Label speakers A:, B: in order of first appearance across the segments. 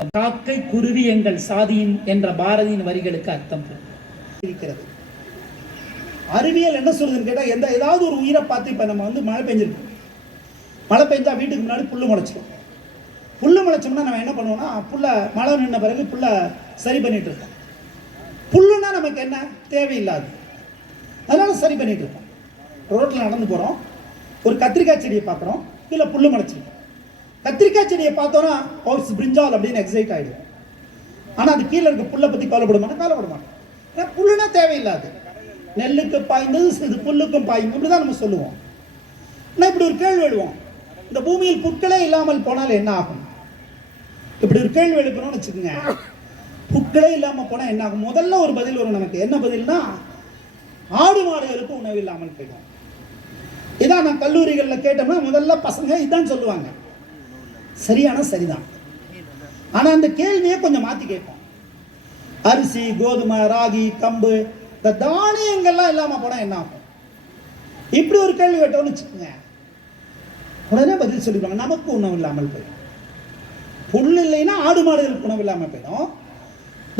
A: காக்கை குருவி எங்கள் சாதியின் என்ற பாரதியின் வரிகளுக்கு அர்த்தம்.
B: இருக்கிறது. அறிவியல் என்ன சொல்லுதுன்னு கேட்டால் எந்த ஏதாவது ஒரு உயிரை பார்த்து இப்போ நம்ம வந்து மழை பெஞ்சிருக்கோம் மழை பெஞ்சா வீட்டுக்கு முன்னாடி புல்லு முளைச்சிடும் புல்லு முளைச்சோம்னா நம்ம என்ன பண்ணுவோம்னா புல்லை மழை நின்ன பிறகு புல்லை சரி பண்ணிட்டு இருக்கோம் புல்லுன்னா நமக்கு என்ன? தேவையில்லாது. அதனால சரி பண்ணிட்டு இருக்கோம் ரோட்டில் நடந்து போகிறோம் ஒரு கத்திரிக்காய் செடியை பார்க்குறோம். இல்லை புல்லு முளைச்சிருக்கோம் கத்திரிக்காய் செடியை பார்த்தோன்னா ஓட்ஸ் பிரிஞ்சால் அப்படின்னு எக்ஸைட் ஆகிடும் ஆனால் அது கீழே இருக்க புல்லை பற்றி கவலைப்பட மாட்டோம் கவலைப்பட மாட்டோம். ஏன்னா புல்லுனா தேவையில்லாது. நெல்லுக்கு பாய்ந்தது இது புல்லுக்கும் பாயும் இப்படி தான் நம்ம சொல்லுவோம். ஆனால் இப்படி ஒரு கேள்வி எழுவோம் இந்த பூமியில் புட்களே இல்லாமல் போனால் என்ன ஆகும்? இப்படி ஒரு கேள்வி எழுப்பணும்னு வச்சுக்கோங்க. புட்களே இல்லாமல் போனால் என்ன ஆகும்? முதல்ல ஒரு பதில் வரும் நமக்கு. என்ன பதில்னா ஆடு மாடுகளுக்கு உணவு இல்லாமல் போயிடும். இதான் நான் கல்லூரிகளில் கேட்டோம்னா முதல்ல பசங்க இதான் சொல்லுவாங்க. சரியான சரிதான். ஆனால் அந்த கேள்வியை கொஞ்சம் மாற்றி கேட்போம். அரிசி கோதுமை ராகி கம்பு இந்த தானியங்கள்லாம் இல்லாமல் போனால் என்ன ஆகும்? இப்படி ஒரு கேள்வி கேட்டோம்னு வச்சுக்கோங்க. உடனே பதில் சொல்லிடுவாங்க. நமக்கு உணவு இல்லாமல் போயிடும். புல் இல்லைன்னா ஆடு மாடுகளுக்கு உணவு இல்லாமல் போயிடும்.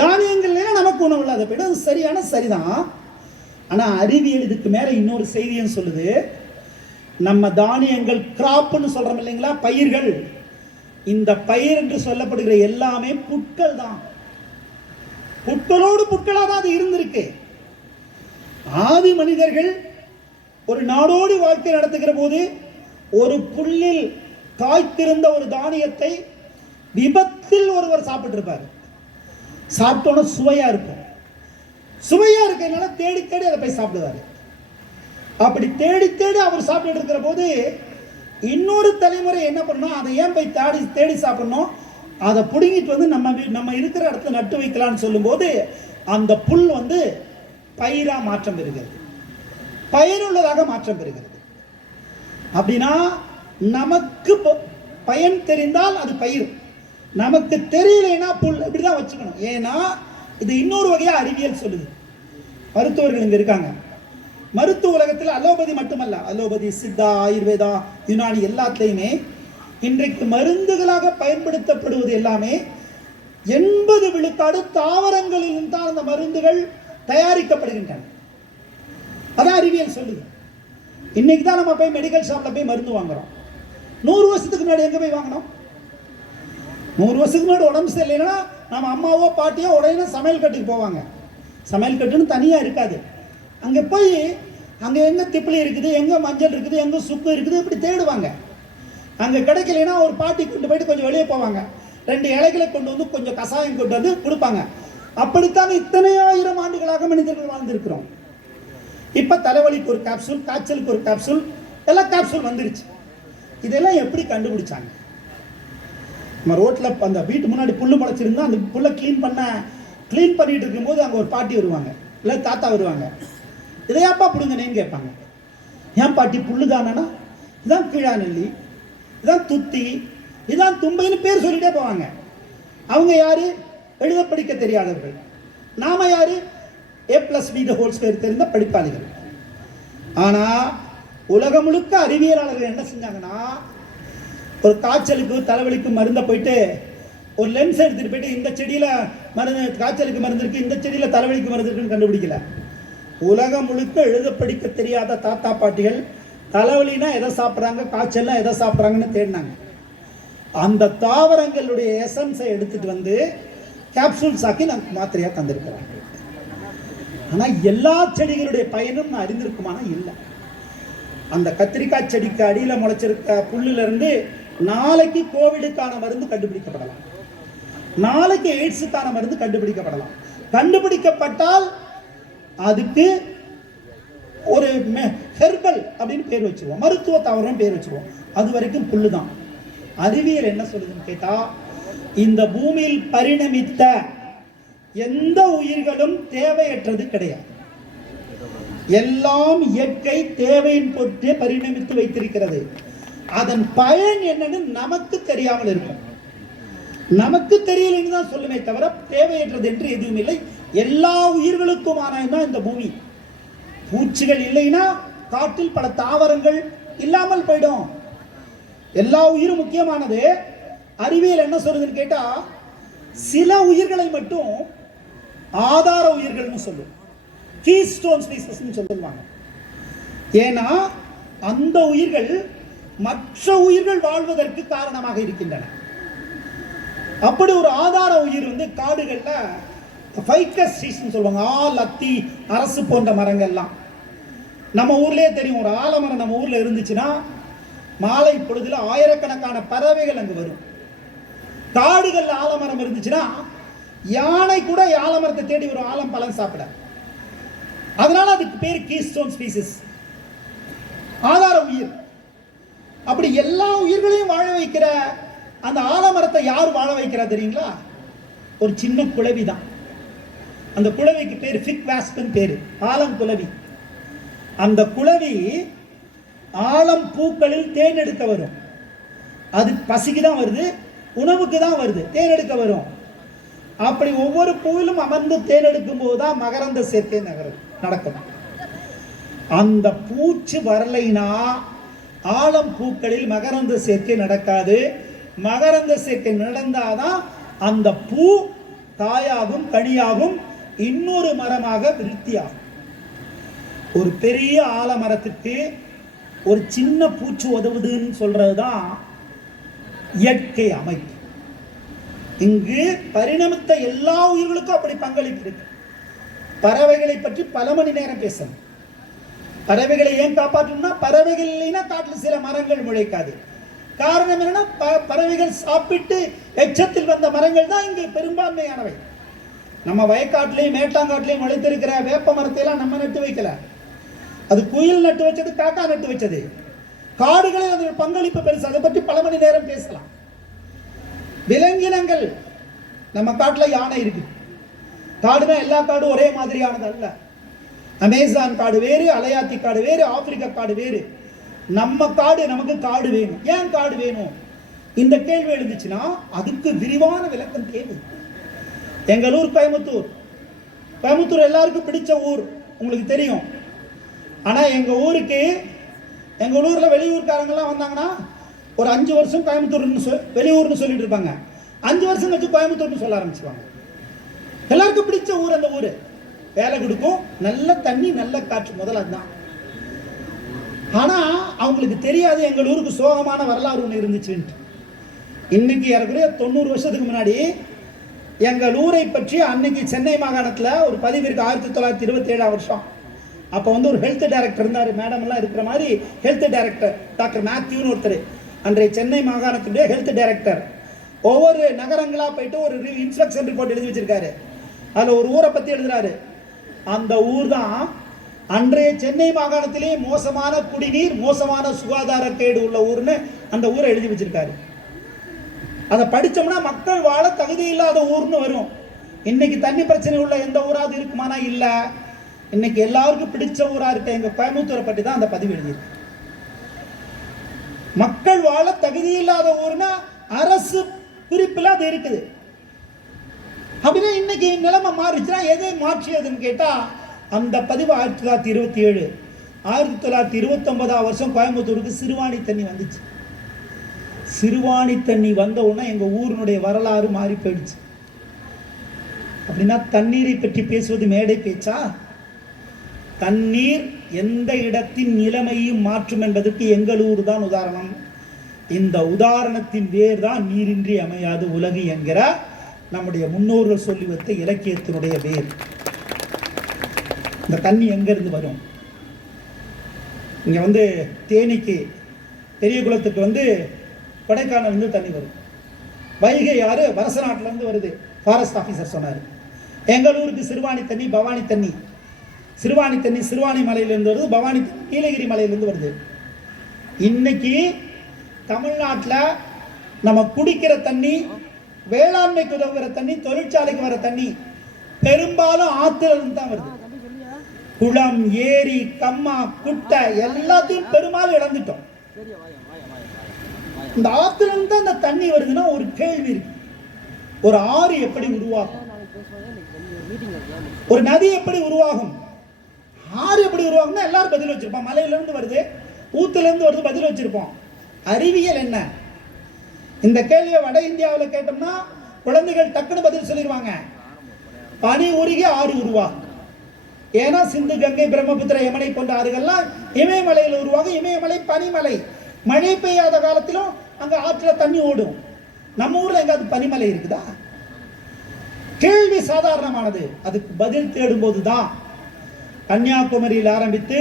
B: தானியங்கள் இல்லைன்னா நமக்கு உணவு இல்லாத போயிடும். அது சரியான சரிதான். ஆனால் அறிவியல் இதுக்கு மேலே இன்னொரு செய்தியும் சொல்லுது. நம்ம தானியங்கள் கிராப்புன்னு சொல்கிறோம் இல்லைங்களா? பயிர்கள். இந்த பயிர் என்று சொல்லப்படுகிற எல்லாமே புட்கள் தான் புட்களோடு புட்களாக தான் அது இருந்திருக்கு. ஆதி மனிதர்கள் ஒரு நாடோடி வாழ்க்கை நடத்துகிற போது ஒரு புல்லில் காய்த்திருந்த ஒரு தானியத்தை விபத்தில் ஒருவர் சாப்பிட்டிருப்பார். சாப்பிட்டோன்னா சுவையாக இருக்கும். சுவையாக இருக்கிறதுனால தேடி தேடி அதை போய் சாப்பிடுவாரு. அப்படி தேடி தேடி அவர் சாப்பிட்டு இருக்கிற போது இன்னொரு தலைமுறை என்ன பண்ணணும்? அதை ஏன் போய் தேடி தேடி சாப்பிடணும்? அதை பிடுங்கிட்டு வந்து நம்ம நம்ம இருக்கிற இடத்துல நட்டு வைக்கலாம்னு சொல்லும்போது அந்த புல் வந்து பயிராக மாற்றம் பெறுகிறது. பயனுள்ளதாக மாற்றம் பெறுகிறது. அப்படின்னா நமக்கு ப- பயன் தெரிந்தால் அது பயிர். நமக்கு தெரியலைன்னா புல் இப்படி தான் வச்சுக்கணும். ஏன்னா இது இன்னொரு வகையாக அறிவியல் சொல்லுது. மருத்துவர்கள் இங்கே இருக்காங்க. மருத்துவ உலகத்தில் அலோபதி மட்டுமல்ல. அலோபதி சித்தா ஆயுர்வேதா யுனானி எல்லாத்துலேயுமே இன்றைக்கு மருந்துகளாக பயன்படுத்தப்படுவது எல்லாமே எண்பது விழுக்காடு தாவரங்களிலும் தான் அந்த மருந்துகள் தயாரிக்கப்படுகின்றன. அதான் அறிவியல் சொல்லுது. இன்னைக்கு தான் நம்ம போய் மெடிக்கல் ஷாப்ல போய் மருந்து வாங்குறோம். நூறு வருஷத்துக்கு முன்னாடி எங்க போய் வாங்கினோம்? நூறு வருஷத்துக்கு முன்னாடி உடம்பு சரியில்லைன்னா நம்ம அம்மாவோ பாட்டியோ உடனே சமையல் கட்டுக்கு போவாங்க. சமையல் கட்டுன்னு தனியாக இருக்காது. அங்கே போய் அங்கே எங்கே திப்பிலி இருக்குது எங்கே மஞ்சள் இருக்குது எங்கே சுக்கு இருக்குது இப்படி தேடுவாங்க. அங்கே கிடைக்கலைன்னா ஒரு பாட்டி கொண்டு போயிட்டு கொஞ்சம் வெளியே போவாங்க. ரெண்டு இலைகளை கொண்டு வந்து கொஞ்சம் கசாயம் கொண்டு வந்து கொடுப்பாங்க. அப்படித்தான் இத்தனை ஆயிரம் ஆண்டுகளாக மனிதர்கள் வாழ்ந்திருக்கிறோம். இப்போ தலைவலிக்கு ஒரு கேப்சூல் காய்ச்சலுக்கு ஒரு கேப்சூல் எல்லாம் கேப்சூல் வந்துருச்சு. இதெல்லாம் எப்படி கண்டுபிடிச்சாங்க? நம்ம ரோட்டில் அந்த வீட்டு முன்னாடி புல் முளைச்சிருந்தா அந்த புல்லை க்ளீன் பண்ண க்ளீன் பண்ணிட்டு இருக்கும்போது அங்கே ஒரு பாட்டி வருவாங்க. இல்லை தாத்தா வருவாங்க. இதையாப்பா பிடுங்கினேன்னு கேட்பாங்க. ஏன் பாட்டி புல்லு தானேனா இதான் கீழா நெல்லி இதான் துத்தி இதான் தும்பைன்னு பேர் சொல்லிட்டே போவாங்க. அவங்க யாரு? எழுத படிக்க தெரியாதவர்கள். நாம யாரு? A plus B the whole square தெரிந்த படிப்பாளிகள். ஆனால் உலகம் முழுக்க அறிவியலாளர்கள் என்ன செஞ்சாங்கன்னா ஒரு காய்ச்சலுக்கு தலைவலிக்கு மருந்தை போயிட்டு ஒரு லென்ஸ் எடுத்துகிட்டு போயிட்டு இந்த செடியில மருந்து காய்ச்சலுக்கு மருந்து இருக்குது இந்த செடியில் தலைவலிக்கு மருந்து இருக்குன்னு கண்டுபிடிக்கல. உலகம் முழுக்க எழுத படிக்க தெரியாத தாத்தா பாட்டிகள் தலைவலினா எதை சாப்பிட்றாங்க காய்ச்சல்னா எதை சாப்பிட்றாங்கன்னு தேடினாங்க. அந்த தாவரங்களுடைய எசன்ஸை எடுத்துட்டு வந்து கேப்சூல்ஸ் ஆக்கி நமக்கு மாத்திரையாக தந்திருக்கிறாங்க ஆனால் எல்லா செடிகளுடைய பயனும் நான் அறிந்திருக்குமானா இல்லை. அந்த கத்திரிக்காய் செடிக்கு அடியில் முளைச்சிருக்க புல்லுலேருந்து நாளைக்கு கோவிடுக்கான மருந்து கண்டுபிடிக்கப்படலாம். நாளைக்கு எய்ட்ஸுக்கான மருந்து கண்டுபிடிக்கப்படலாம். கண்டுபிடிக்கப்பட்டால் அதுக்கு ஒரு ஹெர்பல் அப்படின்னு பேர் வச்சுருவோம். மருத்துவ தாவரம் பேர் வச்சுருவோம். அது வரைக்கும் புல்லு தான் அறிவியல் என்ன சொல்லுதுன்னு கேட்டா இந்த பூமியில் பரிணமித்த எந்த உயிர்களும் தேவையற்றது கிடையாது. எல்லாம் இயற்கை தேவையின் பொருட்டே பரிணமித்து வைத்திருக்கிறது. அதன் பயன் என்னன்னு நமக்கு தெரியாமல் இருக்கும். நமக்கு தெரியலன்னு தான் சொல்லுமே தவிர தேவையற்றது என்று எதுவும் இல்லை எல்லா உயிர்களுக்குமான தான் இந்த பூமி. பூச்சிகள் இல்லைன்னா காட்டில் பல தாவரங்கள் இல்லாமல் போயிடும். எல்லா உயிரும் முக்கியமானது அறிவியல் என்ன சொல்றதுன்னு கேட்டா சில உயிர்களை மட்டும் ஆதார உயிர்கள்னு சொல்லுவோம் கீஸ்டோன் ஸ்பீசஸ்னு சொல்லுவாங்க. ஏன்னா அந்த உயிர்கள் மற்ற உயிர்கள் வாழ்வதற்கு காரணமாக இருக்கின்றன. அப்படி ஒரு ஆதார உயிர் வந்து காடுகளில் ஃபைக்கஸ் ட்ரீஸ்னு சொல்லுவாங்க. ஆல் அத்தி அரசு போன்ற மரங்கள்லாம். நம்ம ஊர்லேயே தெரியும் ஒரு ஆலமரம் நம்ம ஊரில் இருந்துச்சுன்னா மாலை பொழுதுல ஆயிரக்கணக்கான பறவைகள் அங்கே வரும். காடுகளில் ஆலமரம் இருந்துச்சுன்னா யானை கூட ஆலமரத்தை தேடி ஒரு ஆலம் பழம் சாப்பிட. அதனால அதுக்கு பேர் கீஸ்டோன் ஸ்பீசிஸ் ஆதார உயிர். அப்படி எல்லா உயிர்களையும் வாழ வைக்கிற அந்த ஆலமரத்தை யார் வாழ வைக்கிறா தெரியுங்களா? ஒரு சின்ன குழவி தான் அந்த குளவிக்கு பேர் ஃபிக் வாஸ்பின் பேர். ஆலம் குளவி அந்த குளவி ஆலம் பூக்களில் தேன் எடுக்க வரும். அது பசிக்கு தான் வருது உணவுக்கு தான் வருது தேன் எடுக்க வரும். அப்படி ஒவ்வொரு பூவிலும் அமர்ந்து தேன் எடுக்கும் போது தான் மகரந்த சேர்க்கை நகரும் நடக்கும். அந்த பூச்சி வரலைனா ஆலம் பூக்களில் மகரந்த சேர்க்கை நடக்காது. மகரந்த சேர்க்கை நடந்தாதான் அந்த பூ தாயாகும் கனியாகும் இன்னொரு மரமாக விருத்தியாகும். ஒரு பெரிய ஆலமரத்துக்கு ஒரு சின்ன பூச்சி உதவுதுன்னு சொல்றதுதான் இயற்கை அமைப்பு. இங்கு பரிணமித்த எல்லா உயிர்களுக்கும் அப்படி பங்களிப்பு இருக்கு பறவைகளை பற்றி பல மணி நேரம் பேசணும். பறவைகளை ஏன் காப்பாற்றணும்னா பறவைகள் இல்லைன்னா காட்டில் சில மரங்கள் முளைக்காது. காரணம் என்னன்னா ப- பறவைகள் சாப்பிட்டு எச்சத்தில் வந்த மரங்கள் தான் இங்கு பெரும்பான்மையானவை. நம்ம வயக்காட்டிலையும் மேட்டாங்காட்டிலையும் முளைத்திருக்கிற வேப்ப மரத்தையெல்லாம் நம்ம நட்டு வைக்கல. அது குயில் நட்டு வச்சது காக்கா நட்டு வச்சது. காடுகளில் அதோட பங்களிப்பு பெருசு. அதை பற்றி பல மணி நேரம் பேசலாம். விலங்கினங்கள் நம்ம காட்டில் யானை இருக்கு. காடுனா எல்லா காடும் ஒரே மாதிரியானது அல்ல. அமேசான் காடு வேறு அலையாத்தி காடு வேறு ஆப்பிரிக்கா காடு வேறு. நம்ம காடு நமக்கு காடு வேணும். ஏன் காடு வேணும்? இந்த கேள்வி எழுந்துச்சுன்னா அதுக்கு விரிவான விளக்கம் தேவை. எங்கள் ஊர் கோயம்புத்தூர். கோயம்புத்தூர் எல்லாருக்கும் பிடிச்ச ஊர் உங்களுக்கு தெரியும். ஆனால் எங்கள் ஊருக்கு எங்கள் ஊரில் வெளியூர்காரங்கெல்லாம் வந்தாங்கன்னா ஒரு அஞ்சு வருஷம் கோயம்புத்தூர்னு சொல் வெளியூர்னு சொல்லிட்டு இருப்பாங்க. அஞ்சு வருஷம் கழிச்சு கோயம்புத்தூர்னு சொல்ல ஆரம்பிச்சுவாங்க எல்லாருக்கும் பிடிச்ச ஊர் அந்த ஊர். வேலை கொடுக்கும் நல்ல தண்ணி நல்ல காற்று முதல்ல அதுதான். ஆனால் அவங்களுக்கு தெரியாது எங்கள் ஊருக்கு சோகமான வரலாறு ஒன்று இருந்துச்சுன்ட்டு. இன்னைக்கு ஏறக்குறைய தொண்ணூறு வருஷத்துக்கு முன்னாடி எங்கள் ஊரை பற்றி அன்னைக்கு சென்னை மாகாணத்தில் ஒரு பதிவு இருக்குது ஆயிரத்தி தொள்ளாயிரத்தி இருபத்தி ஏழாம் வருஷம். அப்போ வந்து ஒரு ஹெல்த் டைரக்டர் இருந்தார். மேடம் எல்லாம் இருக்கிற மாதிரி ஹெல்த் டைரக்டர் டாக்டர் மேத்யூன்னு ஒருத்தர். அன்றைய சென்னை மாகாணத்துடைய ஹெல்த் டைரக்டர் ஒவ்வொரு நகரங்களாக போயிட்டு ஒரு இன்ஸ்பெக்ஷன் ரிப்போர்ட் எழுதி வச்சிருக்காரு. அதில் ஒரு ஊரை பற்றி எழுதுறாரு. அந்த ஊர் தான் அன்றைய சென்னை மாகாணத்திலே மோசமான குடிநீர் மோசமான சுகாதார கேடு உள்ள ஊர்னு அந்த ஊரை எழுதி வச்சிருக்காரு. அதை படிச்சோம்னா மக்கள் வாழ தகுதி இல்லாத ஊர்னு வரும். இன்னைக்கு தண்ணி பிரச்சனை உள்ள எந்த ஊராவது இருக்குமானா இல்லை. இன்னைக்கு எல்லாருக்கும் பிடிச்ச ஊரா இருக்க எங்க கோயம்புத்தூரை பற்றி தான் அந்த பதிவு எழுதியிருக்கு. மக்கள் வாழ தகுதி இல்லாத ஊர்னா அரசு குறிப்பில் அது இருக்குது. அப்படின்னா இன்னைக்கு நிலைமை மாறிச்சுன்னா எதை மாற்றியதுன்னு கேட்டா அந்த பதிவு ஆயிரத்தி தொள்ளாயிரத்தி இருபத்தி ஏழு. ஆயிரத்தி தொள்ளாயிரத்தி இருபத்தொன்பதாம் வருஷம் கோயம்புத்தூருக்கு சிறுவாணி தண்ணி வந்துச்சு. சிறுவாணி தண்ணி வந்த உடனே எங்கள் ஊரினுடைய வரலாறு மாறி போயிடுச்சு. அப்படின்னா தண்ணீரை பற்றி பேசுவது மேடை பேச்சா? தண்ணீர் எந்த இடத்தின் நிலைமையும் மாற்றும் என்பதற்கு எங்கள் ஊர் தான் உதாரணம். இந்த உதாரணத்தின் வேர் தான் நீரின்றி அமையாது உலகு என்கிற நம்முடைய முன்னோர்கள் சொல்லி வைத்த இலக்கியத்தினுடைய வேர் இந்த தண்ணி எங்கேருந்து வரும்? இங்கே வந்து தேனிக்கு பெரிய குளத்துக்கு வந்து கொடைக்கானல்லேருந்து தண்ணி வரும். வைகை ஆறு வரச நாட்டிலேருந்து வருது ஃபாரஸ்ட் ஆஃபீஸர் சொன்னார். எங்கள் ஊருக்கு சிறுவாணி தண்ணி பவானி தண்ணி. சிறுவாணி தண்ணி சிறுவாணி மலையிலேருந்து வருது பவானி தண்ணி நீலகிரி மலையிலேருந்து வருது. இன்னைக்கு தமிழ்நாட்டில் நம்ம குடிக்கிற தண்ணி வேளாண்மைக்கு உதவுகிற தண்ணி தொழிற்சாலைக்கு வர தண்ணி பெரும்பாலும் ஆத்துல இருந்து தான் வருது. குளம் ஏரி கம்மா குட்டை எல்லாத்தையும் பெரும்பாலும் இழந்துட்டோம். இந்த ஆத்துல அந்த தண்ணி வருதுன்னா ஒரு கேள்வி இருக்கு. ஒரு ஆறு எப்படி உருவாகும்? ஒரு நதி எப்படி உருவாகும்? ஆறு எப்படி உருவாகும்னா எல்லாரும் பதில் வச்சிருப்போம். மலையிலேருந்து வருது ஊத்துலேருந்து வருது பதில் வச்சிருப்போம். அறிவியல் என்ன? இந்த கேள்வியை வட இந்தியாவில் கேட்டோம்னா குழந்தைகள் டக்குன்னு பதில் சொல்லிடுவாங்க. பனி உருகி ஆறு உருவாகும். ஏன்னா சிந்து கங்கை பிரம்மபுத்திர யமனை போன்ற ஆறுகள்லாம் இமயமலையில் உருவாகும். இமயமலை பனிமலை. மழை பெய்யாத காலத்திலும் அங்கே ஆற்றுல தண்ணி ஓடும். நம்ம ஊர்ல எங்காவது பனிமலை இருக்குதா? கேள்வி சாதாரணமானது. அதுக்கு பதில் தேடும்போது தான் கன்னியாகுமரியில் ஆரம்பித்து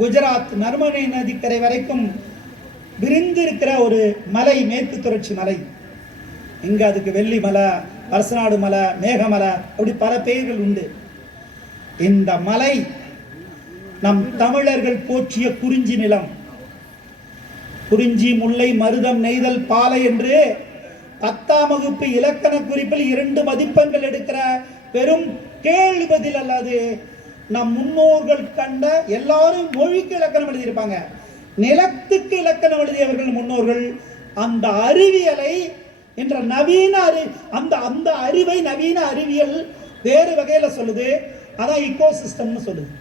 B: குஜராத் நர்மதை நதிக்கரை வரைக்கும் விரிந்திருக்கிற ஒரு மலை மேற்கு தொடர்ச்சி மலை. இங்கே அதுக்கு வெள்ளி மலை அரசநாடு மலை மேகமலை அப்படி பல பெயர்கள் உண்டு. இந்த மலை நம் தமிழர்கள் போற்றிய குறிஞ்சி நிலம். குறிஞ்சி முல்லை மருதம் நெய்தல் பாலை என்று பத்தாம் வகுப்பு இலக்கண குறிப்பில் இரண்டு மதிப்பெண்கள் எடுக்கிற பெரும் கேள்வி பதில் அல்லாது நம் முன்னோர்கள் கண்ட எல்லாரும் மொழிக்கு இலக்கணம் எழுதியிருப்பாங்க. நிலத்துக்கு இலக்கணம் எழுதியவர்கள் முன்னோர்கள் அந்த அறிவியலை என்ற நவீன அறி அந்த அந்த அறிவை நவீன அறிவியல் வேறு வகையில் சொல்லுது. அதான் இக்கோ சிஸ்டம்னு சொல்லுது.